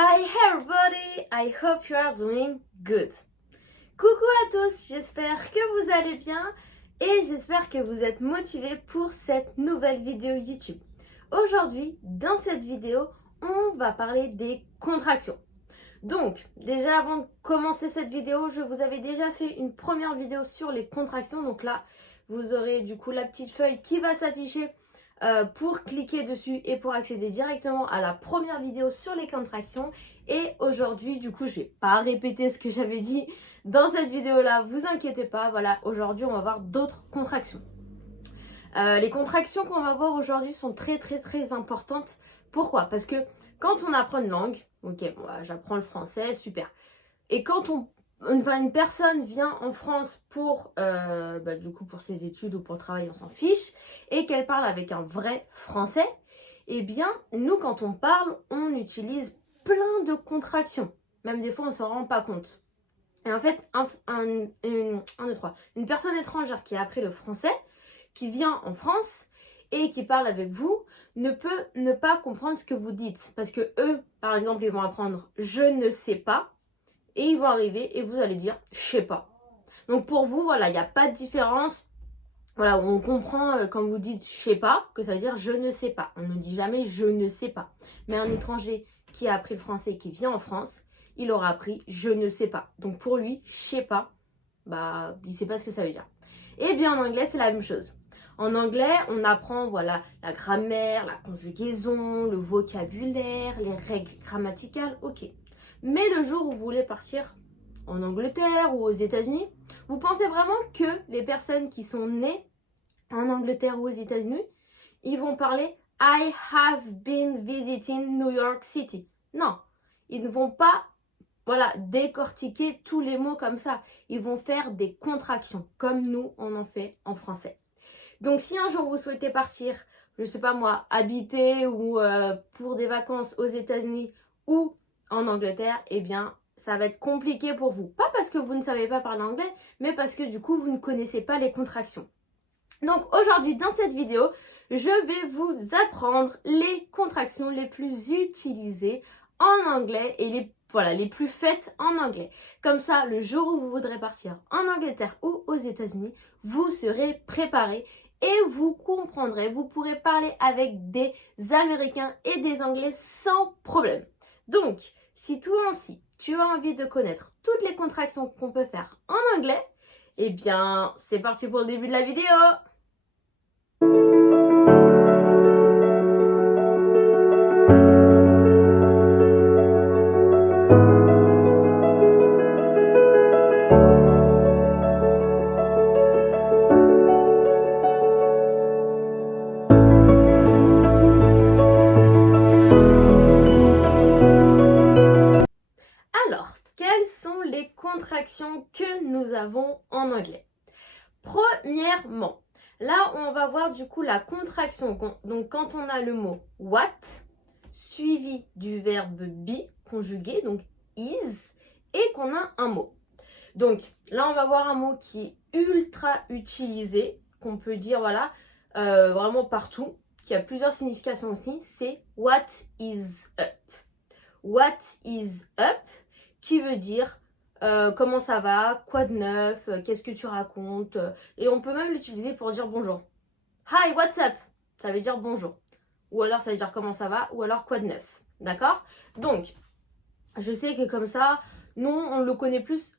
Hi everybody, I hope you are doing good. Coucou à tous, j'espère que vous allez bien et j'espère que vous êtes motivés pour cette nouvelle vidéo YouTube. Aujourd'hui, dans cette vidéo, on va parler des contractions. Donc, déjà avant de commencer cette vidéo, je vous avais déjà fait une première vidéo sur les contractions. Donc là, vous aurez du coup la petite feuille qui va s'afficher pour cliquer dessus et pour accéder directement à la première vidéo sur les contractions. Et aujourd'hui, du coup, je vais pas répéter ce que j'avais dit dans cette vidéo-là, vous inquiétez pas. Voilà, aujourd'hui, on va voir d'autres contractions. Les contractions qu'on va voir aujourd'hui sont très importantes. Pourquoi? Parce que quand on apprend une langue, ok, bon, j'apprends le français, super. Et quand une personne vient en France pour, du coup, pour ses études ou pour le travail, on s'en fiche, et qu'elle parle avec un vrai français, eh bien, nous, quand on parle, on utilise plein de contractions. Même des fois, on ne s'en rend pas compte. Et en fait, une personne étrangère qui a appris le français, qui vient en France et qui parle avec vous, ne peut ne pas comprendre ce que vous dites. Parce que eux, par exemple, ils vont apprendre « je ne sais pas » et ils vont arriver et vous allez dire « je sais pas ». Donc pour vous, voilà, il n'y a pas de différence. Voilà, on comprend quand vous dites « je sais pas » que ça veut dire « je ne sais pas ». On ne dit jamais « je ne sais pas ». Mais un étranger qui a appris le français et qui vient en France, il aura appris « je ne sais pas ». Donc pour lui, « je sais pas », bah, il ne sait pas ce que ça veut dire. Et bien en anglais, c'est la même chose. En anglais, on apprend voilà, la grammaire, la conjugaison, le vocabulaire, les règles grammaticales, ok. Mais le jour où vous voulez partir en Angleterre ou aux États-Unis, vous pensez vraiment que les personnes qui sont nées en Angleterre ou aux États-Unis, ils vont parler « I have been visiting New York City ». Non, ils ne vont pas décortiquer tous les mots comme ça. Ils vont faire des contractions, comme nous, on en fait en français. Donc, si un jour vous souhaitez partir, je sais pas moi, habiter ou pour des vacances aux États-Unis ou en Angleterre, eh bien, ça va être compliqué pour vous. Pas parce que vous ne savez pas parler anglais, mais parce que du coup, vous ne connaissez pas les contractions. Donc, aujourd'hui, dans cette vidéo, je vais vous apprendre les contractions les plus utilisées en anglais et les plus faites en anglais. Comme ça, le jour où vous voudrez partir en Angleterre ou aux États-Unis, vous serez préparé et vous comprendrez, vous pourrez parler avec des Américains et des Anglais sans problème. Donc, si toi aussi, tu as envie de connaître toutes les contractions qu'on peut faire en anglais, eh bien, c'est parti pour le début de la vidéo. Contractions que nous avons en anglais. Premièrement, là on va voir du coup la contraction. Donc quand on a le mot what suivi du verbe be conjugué, donc is, et qu'on a un mot. Donc là on va voir un mot qui est ultra utilisé, qu'on peut dire voilà vraiment partout, qui a plusieurs significations aussi, c'est what is up. What is up, qui veut dire comment ça va, quoi de neuf, qu'est-ce que tu racontes, et on peut même l'utiliser pour dire bonjour. Hi, what's up? Ça veut dire bonjour. Ou alors ça veut dire comment ça va, ou alors quoi de neuf. D'accord? Donc, je sais que comme ça, nous, on le connaît plus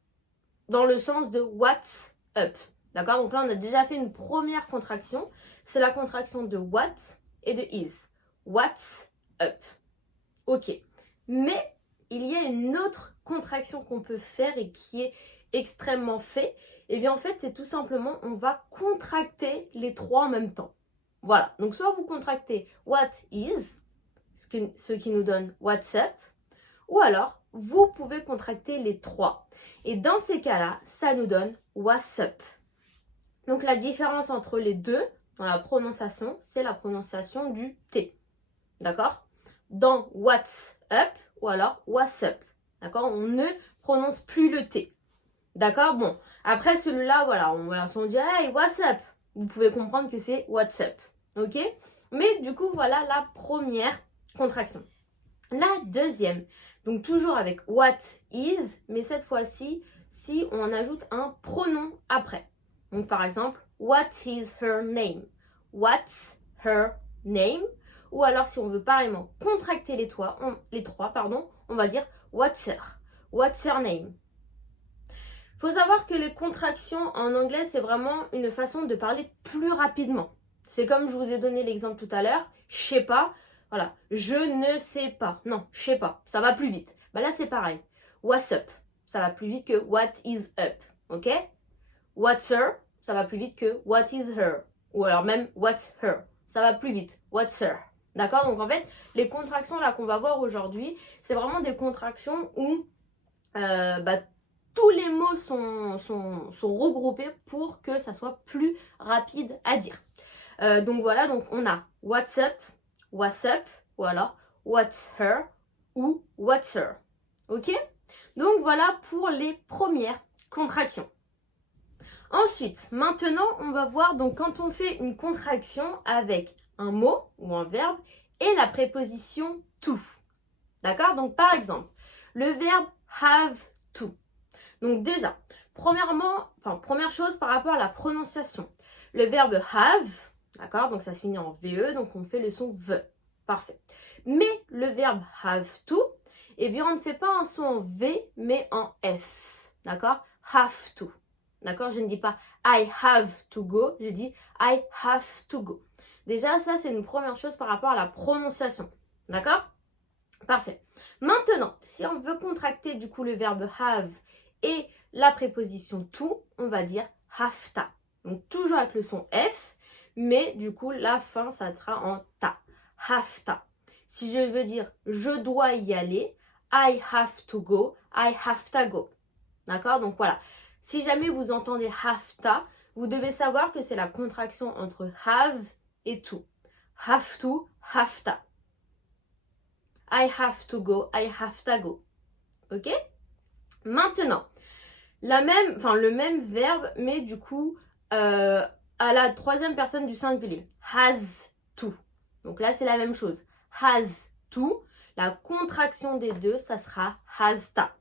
dans le sens de what's up. D'accord? Donc là, on a déjà fait une première contraction. C'est la contraction de what et de is. What's up. Ok. Mais il y a une autre contraction qu'on peut faire et qui est extrêmement fait. Et bien en fait, c'est tout simplement, on va contracter les trois en même temps. Voilà. Donc soit vous contractez what is, ce qui nous donne what's up, ou alors vous pouvez contracter les trois. Et dans ces cas-là, ça nous donne what's up. Donc la différence entre les deux, dans la prononciation, c'est la prononciation du T. D'accord? Dans what's up ou alors what's up. D'accord? On ne prononce plus le T. D'accord? Bon, après celui-là, voilà, si on dit hey, what's up? Vous pouvez comprendre que c'est what's up. Ok? Mais du coup, voilà la première contraction. La deuxième, Donc toujours avec what is, mais cette fois-ci, si on en ajoute un pronom après. Donc par exemple, what is her name? What's her name? Ou alors si on veut carrément contracter les trois, on va dire what's her? What's her name? Faut savoir que les contractions en anglais, c'est vraiment une façon de parler plus rapidement. C'est comme je vous ai donné l'exemple tout à l'heure, je sais pas, voilà, je ne sais pas, non, je sais pas, ça va plus vite. Bah là c'est pareil, what's up, ça va plus vite que what is up, ok? What's her, ça va plus vite que what is her, ou alors même what's her, ça va plus vite, what's her. D'accord? Donc en fait, les contractions là qu'on va voir aujourd'hui, c'est vraiment des contractions où tous les mots sont regroupés pour que ça soit plus rapide à dire. Donc voilà, donc on a what's up, ou alors what's her ou what's her. Ok? Donc voilà pour les premières contractions. Ensuite, maintenant, on va voir donc quand on fait une contraction avec un mot ou un verbe et la préposition to. D'accord? Donc par exemple, le verbe have to. Donc déjà, première chose par rapport à la prononciation. Le verbe have, d'accord, donc ça se finit en VE, donc on fait le son V. Parfait. Mais le verbe have to, eh bien on ne fait pas un son en V, mais en F. D'accord? Have to. D'accord? Je ne dis pas I have to go, je dis I have to go. Déjà, ça c'est une première chose par rapport à la prononciation. D'accord? Parfait. Maintenant, si on veut contracter du coup le verbe have et la préposition to, on va dire hafta. Donc toujours avec le son F, mais du coup la fin ça sera en ta. Hafta. Si je veux dire je dois y aller, I have to go, I have to go. D'accord? Donc voilà. Si jamais vous entendez hafta, vous devez savoir que c'est la contraction entre have et to. Have to, hafta. I have to go, I have to go. Ok? Maintenant, le même verbe, mais du coup, à la troisième personne du singulier. Has to. Donc là, c'est la même chose. Has to. La contraction des deux, ça sera hasta.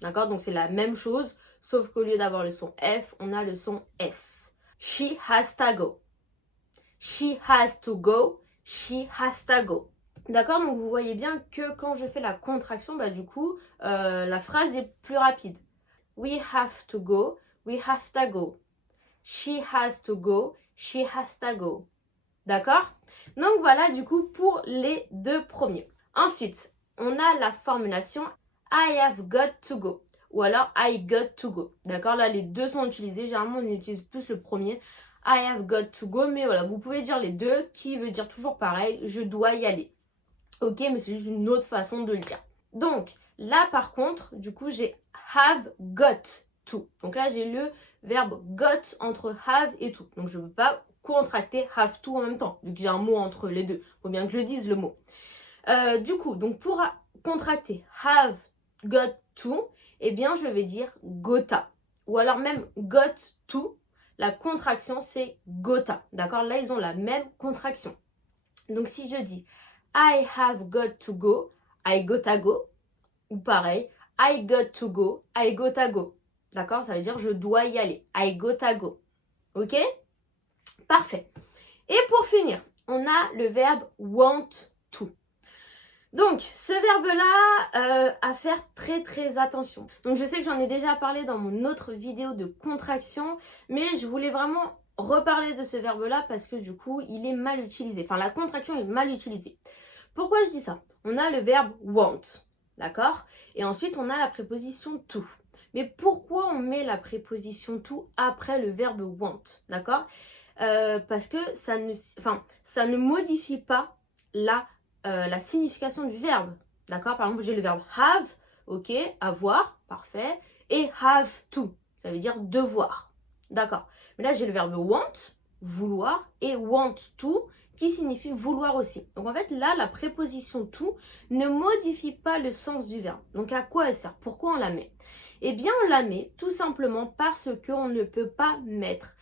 D'accord? Donc c'est la même chose, sauf qu'au lieu d'avoir le son F, on a le son S. She has to go. She has to go. She has to go. D'accord, donc vous voyez bien que quand je fais la contraction, du coup, la phrase est plus rapide. We have to go, we have to go. She has to go, she has to go. D'accord? Donc voilà du coup pour les deux premiers. Ensuite, on a la formulation I have got to go ou alors I got to go. D'accord? Là, les deux sont utilisés. Généralement, on utilise plus le premier. I have got to go, mais voilà, vous pouvez dire les deux qui veut dire toujours pareil, je dois y aller. Ok, mais c'est juste une autre façon de le dire. Donc, là par contre, du coup, j'ai have got to. Donc là, j'ai le verbe got entre have et to. Donc, je ne peux pas contracter have to en même temps, vu que j'ai un mot entre les deux. Il faut bien que je le dise, le mot. Du coup, donc pour contracter have got to, eh bien, je vais dire gotta. Ou alors même got to, la contraction, c'est gotta. D'accord? Là, ils ont la même contraction. Donc, si je dis I have got to go, I gotta go. Ou pareil, I got to go, I gotta go. D'accord? Ça veut dire je dois y aller. I gotta go. Ok? Parfait. Et pour finir, on a le verbe want to. Donc, ce verbe-là, à faire très très attention. Donc, je sais que j'en ai déjà parlé dans mon autre vidéo de contraction, mais je voulais vraiment reparler de ce verbe-là parce que du coup, il est mal utilisé. Enfin, la contraction est mal utilisée. Pourquoi je dis ça? On a le verbe want, d'accord? Et ensuite, on a la préposition to. Mais pourquoi on met la préposition to après le verbe want, d'accord? Parce que ça ne modifie pas la signification du verbe, d'accord? Par exemple, j'ai le verbe have, ok, avoir, parfait, et have to, ça veut dire devoir, d'accord? Mais là, j'ai le verbe want, vouloir, et want to, qui signifie vouloir aussi. Donc en fait, là, la préposition to ne modifie pas le sens du verbe. Donc à quoi elle sert? Pourquoi on la met? Eh bien, on la met tout simplement parce qu'on ne peut pas mettre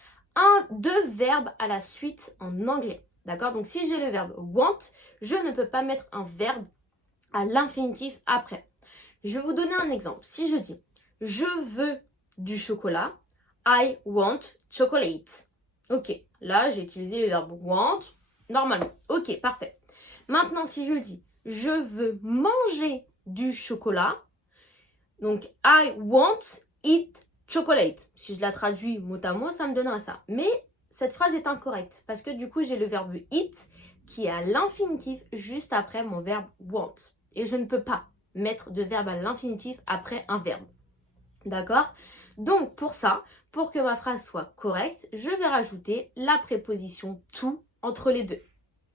deux verbes à la suite en anglais. D'accord? Donc si j'ai le verbe want, je ne peux pas mettre un verbe à l'infinitif après. Je vais vous donner un exemple. Si je dis je veux du chocolat, I want chocolate. Ok, là j'ai utilisé le verbe want normalement. Ok, parfait. Maintenant, si je dis je veux manger du chocolat, donc I want eat chocolate. Si je la traduis mot à mot, ça me donnerait ça. Mais cette phrase est incorrecte parce que du coup, j'ai le verbe eat qui est à l'infinitif juste après mon verbe want. Et je ne peux pas mettre de verbe à l'infinitif après un verbe. D'accord? Donc pour ça, pour que ma phrase soit correcte, je vais rajouter la préposition to entre les deux.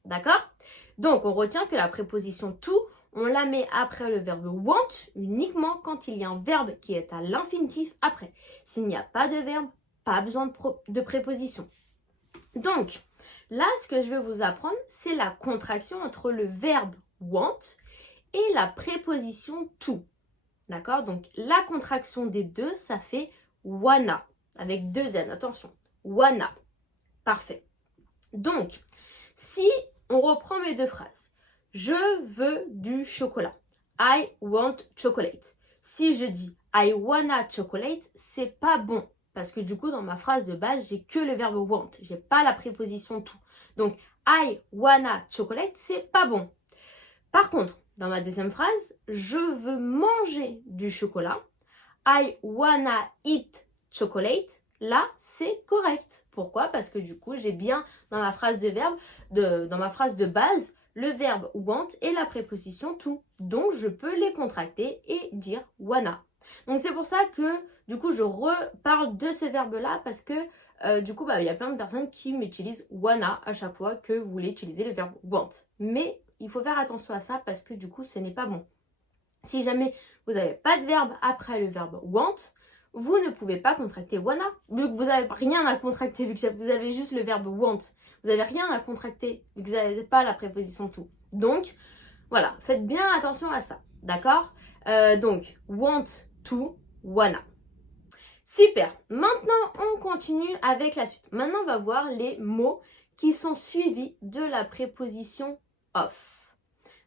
D'accord? Donc on retient que la préposition to, on la met après le verbe want uniquement quand il y a un verbe qui est à l'infinitif après. S'il n'y a pas de verbe, pas besoin de préposition. Donc là, ce que je vais vous apprendre, c'est la contraction entre le verbe want et la préposition to. D'accord? Donc la contraction des deux, ça fait wanna, avec deux N, attention. Wanna. Parfait. Donc, si on reprend mes deux phrases, je veux du chocolat. I want chocolate. Si je dis I wanna chocolate, c'est pas bon. Parce que du coup, dans ma phrase de base, j'ai que le verbe want. J'ai pas la préposition to. Donc, I wanna chocolate, c'est pas bon. Par contre, dans ma deuxième phrase, je veux manger du chocolat. I wanna eat chocolate. Là, c'est correct. Pourquoi? Parce que du coup, j'ai bien dans ma phrase dans ma phrase de base, le verbe want et la préposition to. Donc, je peux les contracter et dire wanna. Donc, c'est pour ça que du coup, je reparle de ce verbe-là parce que du coup, il y a plein de personnes qui m'utilisent wanna à chaque fois que vous voulez utiliser le verbe want. Mais il faut faire attention à ça parce que du coup, ce n'est pas bon. Si jamais vous n'avez pas de verbe après le verbe want, vous ne pouvez pas contracter wanna. Vu que vous n'avez rien à contracter, vu que vous avez juste le verbe want, vous n'avez rien à contracter, vu que vous n'avez pas la préposition to. Donc, voilà, faites bien attention à ça, d'accord? Donc, want to, wanna. Super, maintenant on continue avec la suite. Maintenant on va voir les mots qui sont suivis de la préposition of.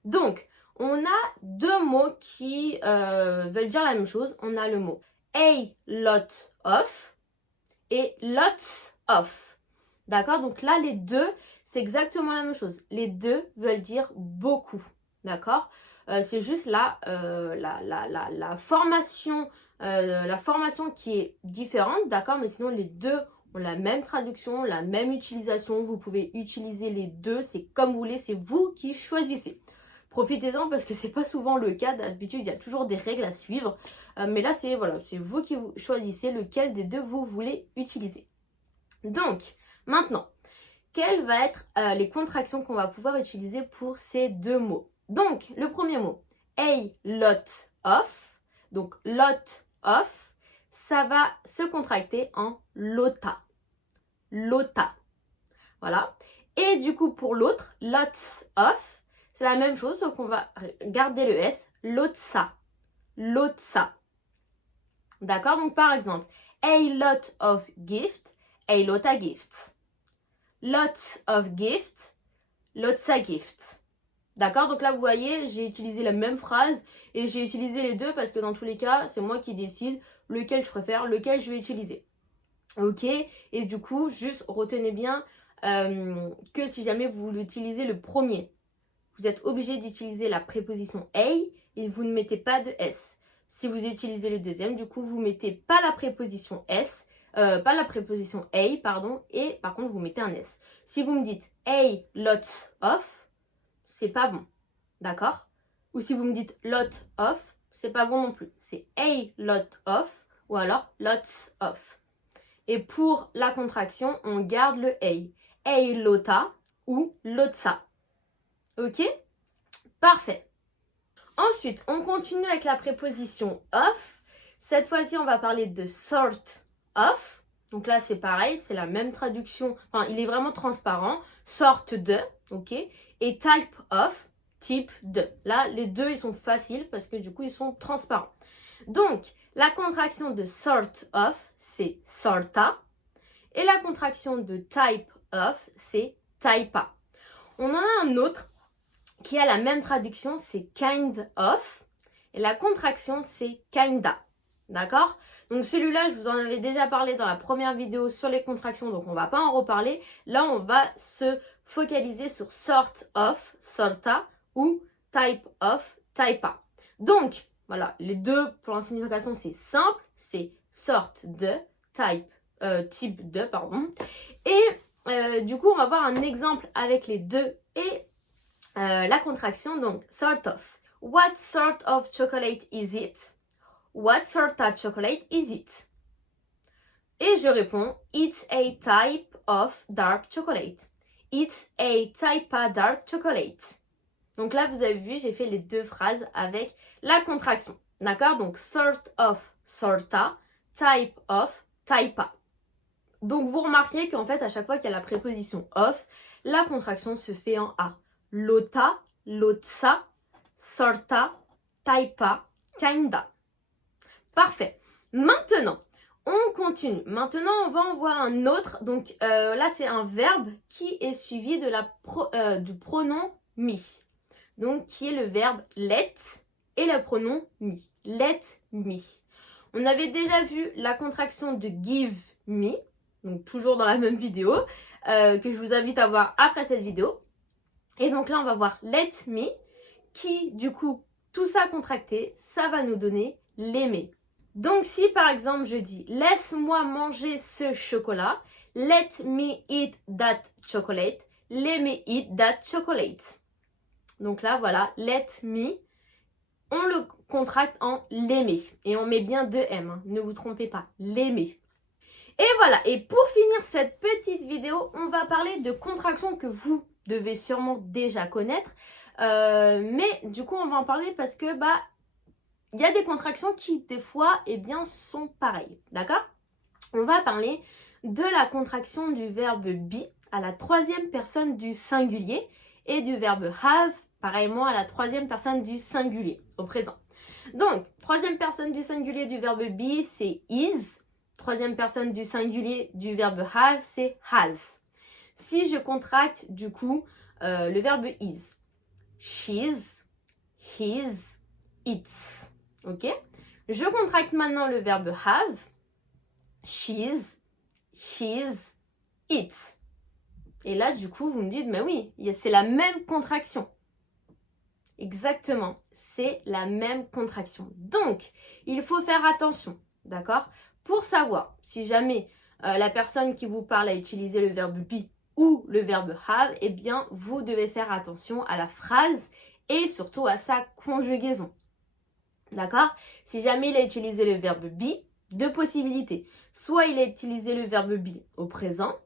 Donc, on a deux mots qui veulent dire la même chose. On a le mot a lot of et lots of. D'accord? Donc là, les deux, c'est exactement la même chose. Les deux veulent dire beaucoup. D'accord? C'est juste la formation qui est différente. D'accord? Mais sinon, les deux ont la même traduction, la même utilisation. Vous pouvez utiliser les deux. C'est comme vous voulez. C'est vous qui choisissez. Profitez-en parce que c'est pas souvent le cas. D'habitude, il y a toujours des règles à suivre. Mais là, c'est vous qui choisissez lequel des deux vous voulez utiliser. Donc, maintenant, quelles vont être les contractions qu'on va pouvoir utiliser pour ces deux mots? Donc, le premier mot, a lot of. Donc, lot of, ça va se contracter en lota. Lota. Voilà. Et du coup, pour l'autre, lots of, c'est la même chose, sauf qu'on va garder le S. Lotsa. Lotsa. D'accord? Donc, par exemple, a lot of gifts, a lota gifts. Lots of gifts, lotsa gifts. D'accord? Donc là, vous voyez, j'ai utilisé la même phrase et j'ai utilisé les deux parce que dans tous les cas, c'est moi qui décide lequel je préfère, lequel je vais utiliser. Ok? Et du coup, juste retenez bien que si jamais vous l'utilisez le premier, vous êtes obligé d'utiliser la préposition a et vous ne mettez pas de S. Si vous utilisez le deuxième, du coup, vous ne mettez pas la préposition S, pas la préposition a, pardon, et par contre, vous mettez un S. Si vous me dites a lot of, c'est pas bon. D'accord? Ou si vous me dites lot of, c'est pas bon non plus. C'est a lot of ou alors lots of. Et pour la contraction, on garde le a. A lota ou lotsa. Ok? Parfait. Ensuite, on continue avec la préposition of. Cette fois-ci, on va parler de sort of. Donc là, c'est pareil, c'est la même traduction. Enfin, il est vraiment transparent. Sort de, ok? Et type of, type de. Là, les deux, ils sont faciles parce que du coup, ils sont transparents. Donc, la contraction de sort of, c'est sorta. Et la contraction de type of, c'est typa. On en a un autre qui a la même traduction, c'est kind of. Et la contraction, c'est kinda. D'accord? Donc celui-là, je vous en avais déjà parlé dans la première vidéo sur les contractions, donc on va pas en reparler. Là, on va se focaliser sur sort of, sorta, ou type of, typa. Donc, voilà, les deux pour la signification, c'est simple, c'est sorte de, type de, pardon. Et du coup, on va voir un exemple avec les deux et la contraction, donc sort of. What sort of chocolate is it? What sort of chocolate is it? Et je réponds, it's a type of dark chocolate. It's a type of dark chocolate. Donc là, vous avez vu, j'ai fait les deux phrases avec la contraction. D'accord? Donc sort of, sorta, type of, typa. Donc vous remarquez qu'en fait, à chaque fois qu'il y a la préposition of, la contraction se fait en A. Lota, lotsa, sorta, typa, kinda. Parfait. Maintenant, on continue. Maintenant, on va en voir un autre. Donc là, c'est un verbe qui est suivi de du pronom me. Donc, qui est le verbe let et le pronom me. Let me. On avait déjà vu la contraction de give me. Donc, toujours dans la même vidéo. Que je vous invite à voir après cette vidéo. Et donc là, on va voir let me. Qui, du coup, tout ça contracté, ça va nous donner l'aimer. Donc si par exemple je dis laisse-moi manger ce chocolat, let me eat that chocolate, let me eat that chocolate. Donc là voilà, let me, on le contracte en l'aimer et on met bien deux M, hein, ne vous trompez pas, l'aimer. Et voilà, et pour finir cette petite vidéo, on va parler de contractions que vous devez sûrement déjà connaître, mais du coup on va en parler parce que il y a des contractions qui, des fois, sont pareilles. D'accord? On va parler de la contraction du verbe be à la troisième personne du singulier et du verbe have, pareillement, à la troisième personne du singulier, au présent. Donc, troisième personne du singulier du verbe be, c'est is. Troisième personne du singulier du verbe have, c'est has. Si je contracte, du coup, le verbe is. She's, his, it's. Ok? Je contracte maintenant le verbe have. She's, his, it. Et là, du coup, vous me dites, mais oui, c'est la même contraction. Exactement, c'est la même contraction. Donc, il faut faire attention, d'accord? Pour savoir si jamais la personne qui vous parle a utilisé le verbe be ou le verbe have, eh bien, vous devez faire attention à la phrase et surtout à sa conjugaison. D'accord? Si jamais il a utilisé le verbe be, deux possibilités. Soit il a utilisé le verbe be au présent,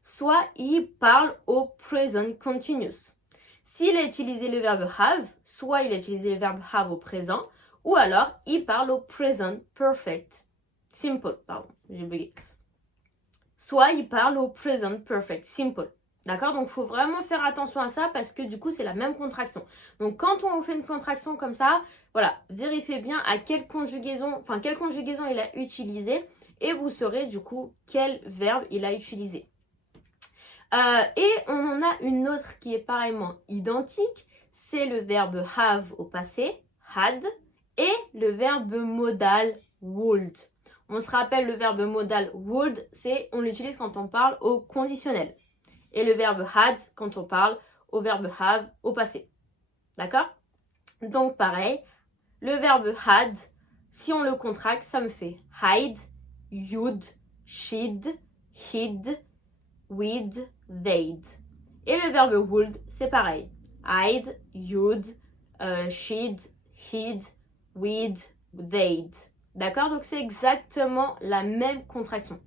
soit il parle au present continuous. S'il a utilisé le verbe have, soit il a utilisé le verbe have au présent, ou alors il parle au present perfect simple. Pardon, j'ai bugué. Soit il parle au present perfect simple. D'accord? Donc, il faut vraiment faire attention à ça parce que du coup, c'est la même contraction. Donc, quand on fait une contraction comme ça, voilà, vérifiez bien à quelle conjugaison il a utilisé et vous saurez du coup quel verbe il a utilisé. Et on en a une autre qui est pareillement identique, c'est le verbe have au passé, had, et le verbe modal would. On se rappelle le verbe modal would, on l'utilise quand on parle au conditionnel. Et le verbe had quand on parle au verbe have au passé. D'accord? Donc pareil, le verbe had, si on le contracte, ça me fait hide, you'd, she'd, he'd, we'd, they'd. Et le verbe would, c'est pareil. Hide, you'd, she'd, he'd, we'd, they'd. D'accord? Donc c'est exactement la même contraction.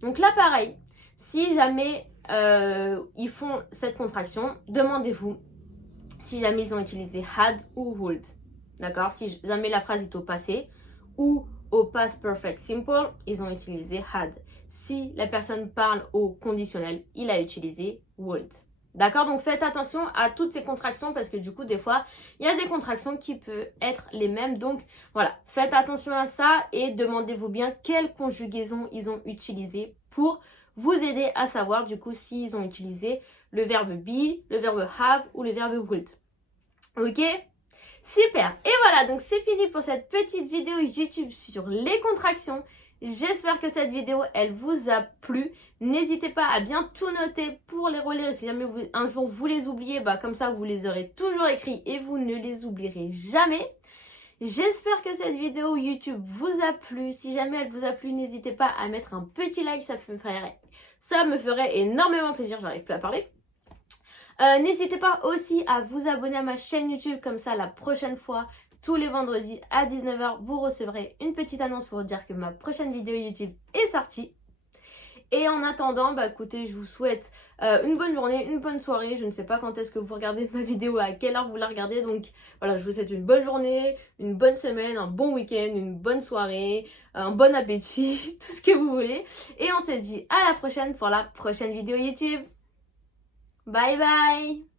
Donc là pareil, si jamais ils font cette contraction, demandez-vous si jamais ils ont utilisé had ou would. D'accord? Si jamais la phrase est au passé ou au past perfect simple, ils ont utilisé had. Si la personne parle au conditionnel, il a utilisé would. D'accord? Donc faites attention à toutes ces contractions parce que du coup, des fois, il y a des contractions qui peuvent être les mêmes. Donc voilà, faites attention à ça et demandez-vous bien quelle conjugaison ils ont utilisé pour vous aider à savoir du coup s'ils ont utilisé le verbe be, le verbe have ou le verbe would. Ok? Super! Et voilà, donc c'est fini pour cette petite vidéo YouTube sur les contractions. J'espère que cette vidéo, elle vous a plu. N'hésitez pas à bien tout noter pour les relire. Et si jamais un jour vous les oubliez, bah comme ça vous les aurez toujours écrits et vous ne les oublierez jamais. J'espère que cette vidéo YouTube vous a plu. Si jamais elle vous a plu, n'hésitez pas à mettre un petit like, ça me ferait énormément plaisir. J'arrive plus à parler. N'hésitez pas aussi à vous abonner à ma chaîne YouTube, comme ça la prochaine fois, tous les vendredis à 19h, vous recevrez une petite annonce pour vous dire que ma prochaine vidéo YouTube est sortie. Et en attendant, bah écoutez, je vous souhaite une bonne journée, une bonne soirée. Je ne sais pas quand est-ce que vous regardez ma vidéo, à quelle heure vous la regardez. Donc voilà, je vous souhaite une bonne journée, une bonne semaine, un bon week-end, une bonne soirée, un bon appétit, tout ce que vous voulez. Et on se dit à la prochaine pour la prochaine vidéo YouTube. Bye bye!